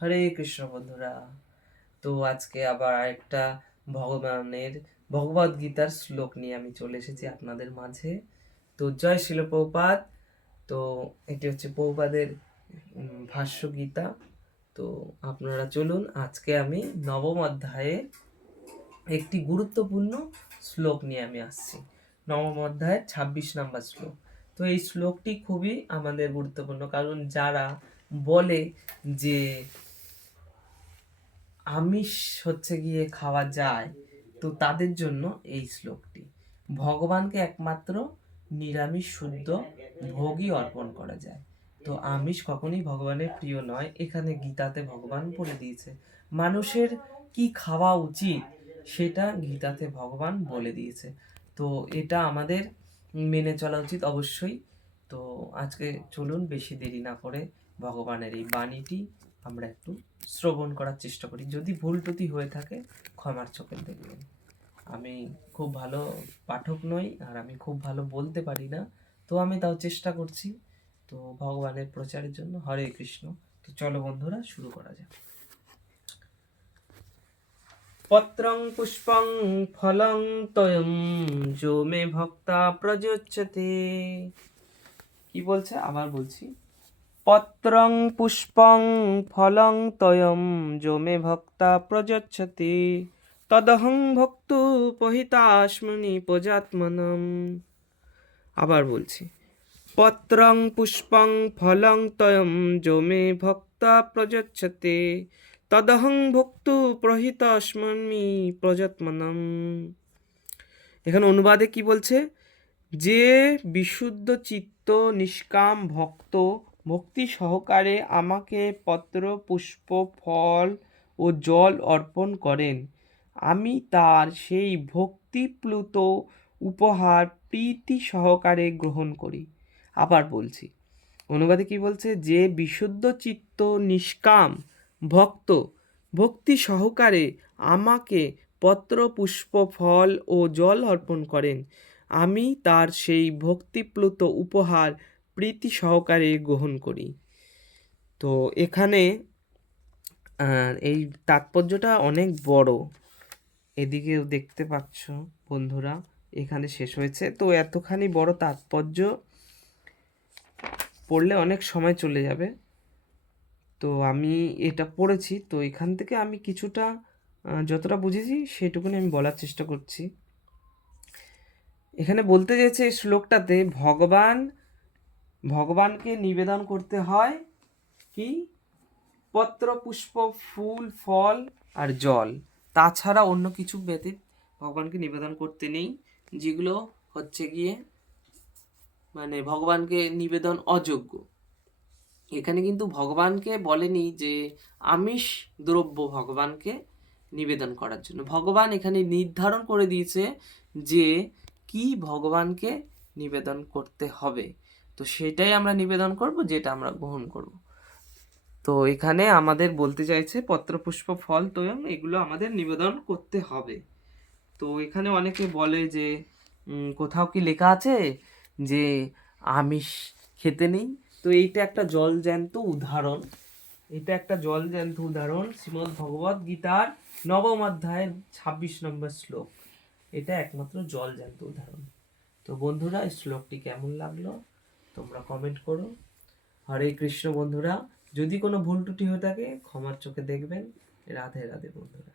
হরে কৃষ্ণ বন্ধুরা। তো আজকে আবার একটা ভগবদ গীতার শ্লোক নিয়ে আমি চলে এসেছি আপনাদের মাঝে। তো জয় শিল প্রভুপাদ। তো এটি হচ্ছে প্রভুপাদের ভাষ্য গীতা। তো আপনারা চলুন, আজকে আমি নবম অধ্যায়ে একটি গুরুত্বপূর্ণ শ্লোক নিয়ে আমি আসছি। নবম অধ্যায়ের 26 নম্বর শ্লোক। তো এই শ্লোকটি খুবই আমাদের গুরুত্বপূর্ণ, কারণ যারা বলে যে আমিষ হচ্ছে গিয়ে খাওয়া যায়, তো তাদের জন্য এই শ্লোকটি। ভগবানকে একমাত্র নিরামিষ শুদ্ধ ভোগই অর্পণ করা যায়। তো আমিষ কখনোই ভগবানের প্রিয় নয়। এখানে গীতাতে ভগবান বলে দিয়েছে মানুষের কি খাওয়া উচিত, সেটা গীতাতে ভগবান বলে দিয়েছে। তো এটা আমাদের মেনে চলা উচিত অবশ্যই। তো আজকে চলুন বেশি দেরি না করে ভগবানের এই বাণীটি আমরা একটু শ্রবণ করার চেষ্টা করি। যদি ভুল ত্রুটি হয়ে থাকে ক্ষমার চোখে দেখবেন। আমি খুব ভালো পাঠক নই, আর আমি খুব ভালো বলতে পারি না, তো আমি তাও চেষ্টা করছি তো ভগবানের প্রচারের জন্য। হরে কৃষ্ণ। তো চলো বন্ধুরা, শুরু করা যাক। পত্রং পুষ্পং ফলং তয়ম যো মে ভক্তা প্রযোচ্যতে। কি বলছে, আবার বলছি। পত্রং পুষ্পং ফলং তয়ম যো মে ভক্তা প্রযচ্ছতি তদহং ভক্তুপহিতাস্মনি প্রজাত্মনম। আবার বলছি। পত্রং পুষ্পং ফলং তয়ম যো মে ভক্তা প্রযচ্ছতি তদহং ভক্তুপহিতাস্মনি প্রজাত্মনম। এখানে অনুবাদে কি বলছে, যে বিশুদ্ধ চিত্ত নিষ্কাম ভক্ত ভক্তি সহকারে আমাকে পত্র পুষ্প ফল ও জল অর্পণ করেন, আমি তার সেই ভক্তিপ্লুত উপহার প্রীতি সহকারে গ্রহণ করি। আবার বলছি, অনুবাদে কি বলছে, যে বিশুদ্ধ চিত্ত নিষ্কাম ভক্ত ভক্তি সহকারে আমাকে পত্র পুষ্প ফল ও জল অর্পণ করেন, আমি তার সেই ভক্তিপ্লুত উপহার প্রীতি সহকারে গ্রহণ করি। তো এখানে এই তাৎপর্যটা অনেক বড়। এদিকেও দেখতে পাচ্ছ বন্ধুরা, এখানে শেষ হয়েছে। তো এতখানি বড় তাৎপর্য পড়লে অনেক সময় চলে যাবে। তো আমি এটা পড়েছি, তো এখান থেকে আমি কিছুটা যতটা বুঝেছি সেটুকুনি আমি বলার চেষ্টা করছি। এখানে বলতে চাইছে এই শ্লোকটাতে ভগবানকে নিবেদন করতে হয় কি, পত্র পুষ্প ফুল ফল আর জল, তাছাড়া অন্য কিছু ব্যতীত ভগবানকে নিবেদন করতে নেই, যেগুলো হচ্ছে গিয়ে মানে ভগবানকে নিবেদন অযোগ্য। এখানে কিন্তু ভগবানকে বলেনি যে আমিষ দ্রব্য ভগবানকে নিবেদন করার জন্য। ভগবান এখানে নির্ধারণ করে দিয়েছে যে কি ভগবানকে নিবেদন করতে হবে, তো সেটাই আমরা নিবেদন করব, যেটা আমরা গ্রহণ করব। তো এখানে আমাদের বলতে চাইছে পত্রপুষ্প ফল তোয়ম এগুলো আমাদের নিবেদন করতে হবে। তো এখানে অনেকে বলে যে কোথাও কি লেখা আছে যে আমিষ খেতে নেই? তো এইটা একটা জলজ্যান্ত উদাহরণ। শ্রীমদ্ ভগবদ গীতার নবম অধ্যায়ের 26 নম্বর শ্লোক। এটা একমাত্র জলজ্যান্ত উদাহরণ। তো বন্ধুরা, এই শ্লোকটি কেমন লাগলো তোমরা কমেন্ট করো। হরে কৃষ্ণ বন্ধুরা। যদি কোনো ভুল ত্রুটি হয়ে থাকে ক্ষমার চোখে দেখবেন। রাধে রাধে বন্ধুরা।